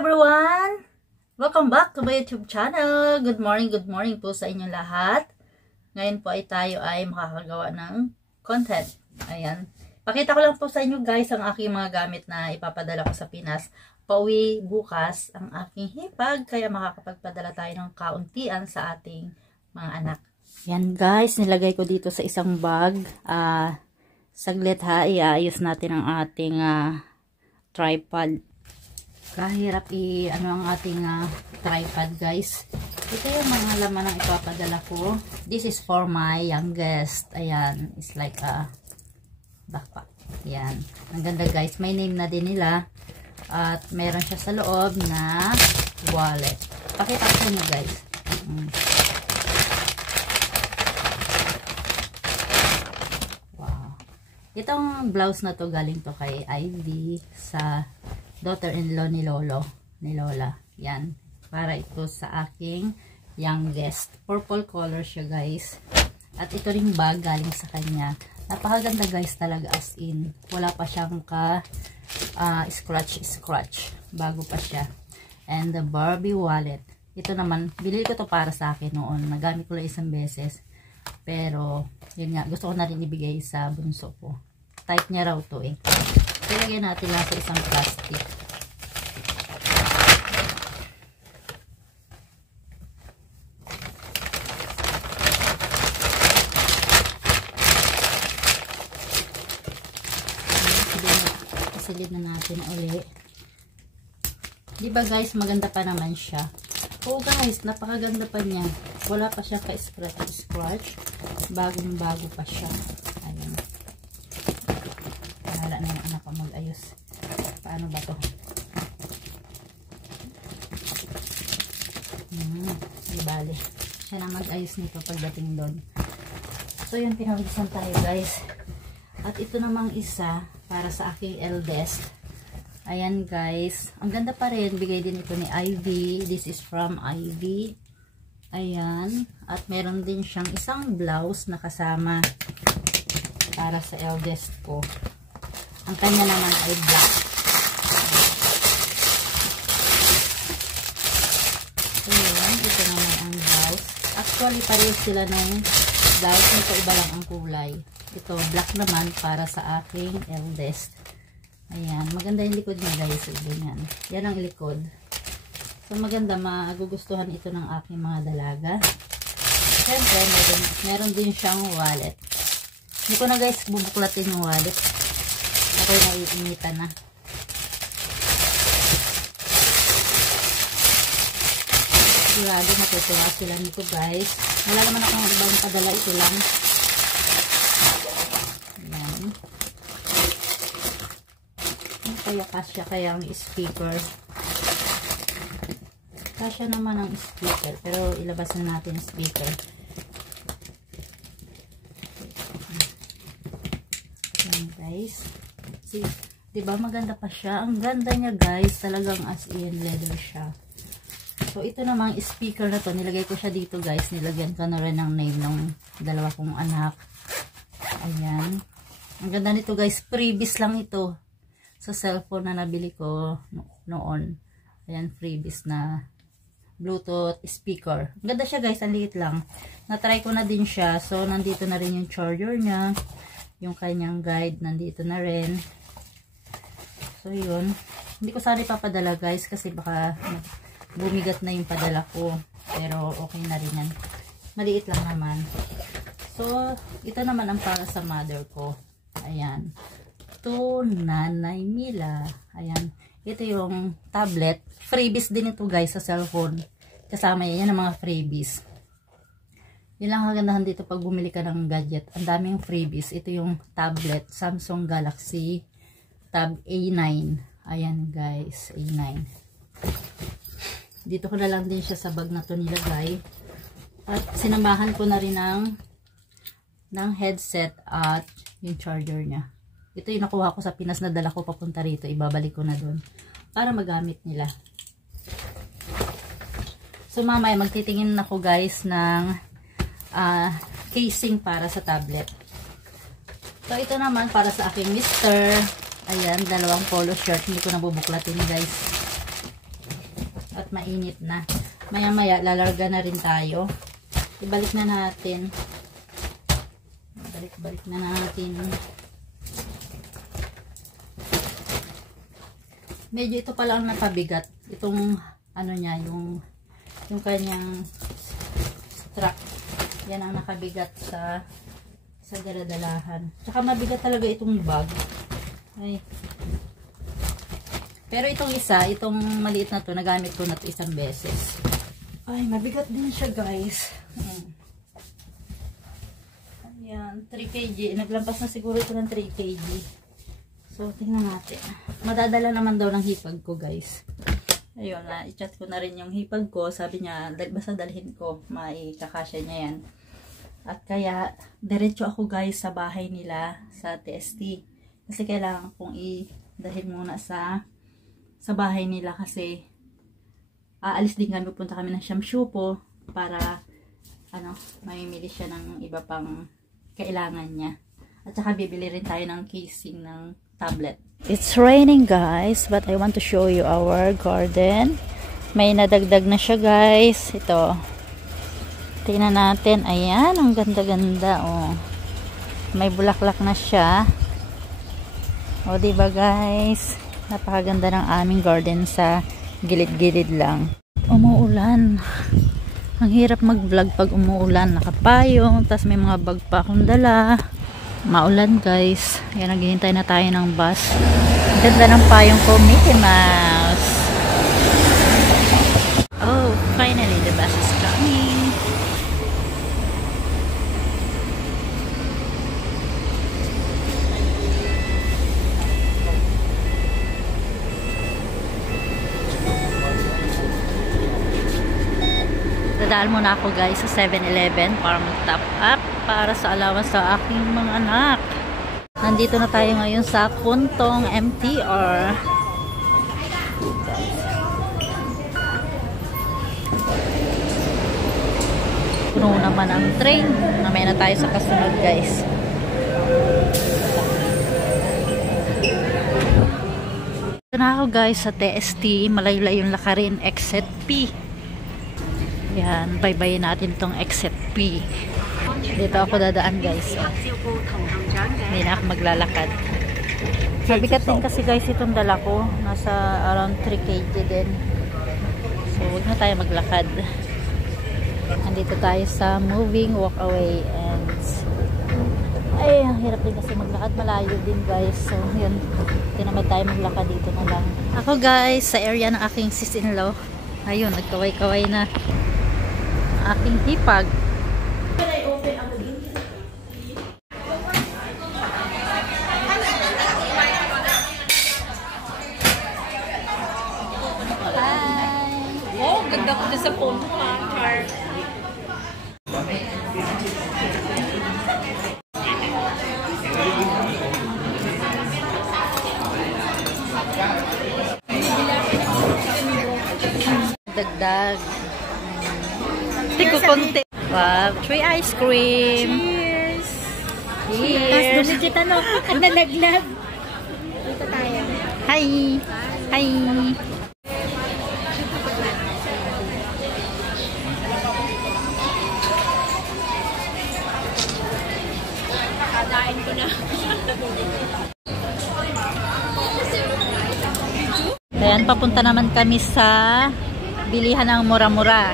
everyone! Welcome back to my YouTube channel. Good morning po sa inyong lahat. Ngayon po ay tayo ay makakagawa ng content. Ayan. Pakita ko lang po sa inyo guys ang aking mga gamit na ipapadala ko sa Pinas. Pauwi bukas ang aking hipag, kaya makakapagpadala tayo ng kauntian sa ating mga anak. Yan guys, nilagay ko dito sa isang bag. Saglit ha, iayos natin ang ating tripod. Kahirap ano ang ating tripod guys. Ito yung mga laman ng ipapadala ko. This is for my youngest. Ayan, it's like a backpack. Ayan, ang ganda guys. May name na din nila. At meron siya sa loob na wallet. Pakita ko nyo guys. Wow. Itong blouse na to galing to kay Ivy sa daughter-in-law ni Lola. Yan. Para ito sa aking youngest. Purple color siya guys. At ito ring bag galing sa kanya. Napakaganda guys talaga as in. Wala pa siyang scratch. Bago pa siya. And the Barbie wallet. Ito naman, binili ko to para sa akin noon. Nagamit ko lang isang beses. Pero, yun nga, gusto ko na rin ibigay sa bunso ko. Type niya raw to eh. Ilagay natin lang sa isang plastic. Isilid na natin uli. Diba guys, maganda pa naman siya. Oo guys, napakaganda pa niya. Wala pa siya ka-scratch. Bagong-bago pa siya. Ayan. Wala na yung anak ko mag-ayos. Paano ba to? Ay bale. Siya na mag-ayos nito pagdating doon. So yun, pinawisan tayo guys. At ito namang isa para sa aking eldest. Ayan guys. Ang ganda pa rin. Bigay din ito ni Ivy. This is from Ivy. Ayan. At meron din siyang isang blouse na kasama para sa eldest ko. Ang kanya naman ay black. So, yun. Ito naman ang blouse. Actually, pareho sila ng blouse. Ito iba lang ang kulay. Ito, black naman para sa aking eldest. Ayan. Maganda yung likod niya guys. Ganyan. Yan ang likod. So, maganda. Magugustuhan ito ng aking mga dalaga. Siyempre, meron din siyang wallet. Hindi ko na guys bubuklatin yung wallet. Ako'y naiinitan na. Sigurado matutuwa sila nito guys. Wala naman akong ibang padala. Ito lang. Ayan. Kaya kasya kaya ang speaker. Kasya naman ang speaker. Pero ilabas na natin ang speaker. Ayan guys. See, diba maganda pa siya? Ang ganda niya guys. Talagang as in leather siya. So ito namang speaker na to. Nilagay ko siya dito guys. Nilagyan ko na rin ng name ng dalawa kong anak. Ayan. Ang ganda nito guys. Freebies lang ito. Sa cellphone na nabili ko noon. Ayan, freebies na Bluetooth speaker. Ang ganda siya guys. Ang liit lang. Na-try ko na din siya. So nandito na rin yung charger niya. Yung kanyang guide nandito na rin. So yun, hindi ko sana ipapadala guys kasi baka bumigat na yung padala ko. Pero okay na rin yan. Maliit lang naman. So ito naman ang para sa mother ko. Ayan. To Nanay Mila. Ayan. Ito yung tablet. Freebies din ito guys sa cellphone. Kasama yan ang mga freebies. Yun lang kagandahan dito pag bumili ka ng gadget. Ang daming freebies. Ito yung tablet. Samsung Galaxy Tab A9. Ayan guys. A9. Dito ko na lang din siya sa bag na to nilagay. At sinamahan ko na rin ng headset at yung charger niya. Ito yung nakuha ko sa Pinas na dala ko papunta rito. Ibabalik ko na doon. Para magamit nila. So mamaya magtitingin ako guys ng casing para sa tablet. So ito naman para sa aking mister. Ayan, dalawang polo shirt. Hindi ko nabubuklatin guys. at mainit na. Maya-maya, lalarga na rin tayo. Ibalik na natin. Balik na natin. Medyo ito pala ang napabigat. Itong, ano niya, yung kanyang strap. Yan ang nakabigat sa daladalahan. Tsaka mabigat talaga itong bag. Ay. Pero itong isa, itong maliit na to, nagamit ko na to isang beses. Ay, mabigat din siya, guys. Ayan, 3 kg. Naglampas na siguro ito ng 3 kg. So, tingnan natin. Madadala naman daw ng hipag ko, guys. Ayun, i-chat ko na rin yung hipag ko. Sabi niya, basta dalhin ko. Maikakasya niya yan. At kaya, diretso ako, guys, sa bahay nila sa TST. Kasi kailangan kong i-dalhin muna sa bahay nila kasi aalis din kami, pupunta kami ng Shamshupo para mamimili siya ng iba pang kailangan niya. At saka bibili rin tayo ng casing ng tablet. It's raining, guys, but I want to show you our garden. May nadagdag na siya, guys. Ito. Tingnan natin. Ayan, ang ganda-ganda, oh. May bulaklak na siya. O, diba, guys? Napakaganda ng aming garden sa gilid-gilid lang. Umuulan. Ang hirap mag-vlog pag umuulan. Nakapayong, tapos may mga bag pa akong dala. Maulan, guys. Ayan, naghihintay na tayo ng bus. Ganda ng payong ko, Mickey Mouse. Oh, finally, the bus is coming. Dadaan muna ako, guys, sa 7-Eleven para mag-top up para sa allowance sa aking mga anak. Nandito na tayo ngayon sa Kuntong MTR. Puno naman ang train. Namaya na tayo sa kasunod, guys. Ito na ako, guys, sa TST. Malayo-layo yung lakarin. Exit P. Yan, baybayin natin tong exit P. Dito ako dadaan, guys. Hindi na ako maglalakad. Mabigat din kasi, guys, itong dala ko. Nasa around 3 kg din. So, huwag na tayo maglakad. Nandito tayo sa moving walkaway. And ay, ang hirap din kasi maglakad. Malayo din, guys. So, yun. Hindi naman tayo maglakad dito na lang. Ako, guys, sa area ng aking sis-in-law. Ayun, nagkaway-kaway na aking hipag. Oh, ganda ko sa phone mo, ha? Dagdag. Tiko konti. Wow, 3 ice cream. Cheers! Cheers! Tapos doon kita, no? At nalaglag. Dito tayo. Hi! Hi! Kakain ko na. Ayan, papunta naman kami sa bilihan ng mura-mura.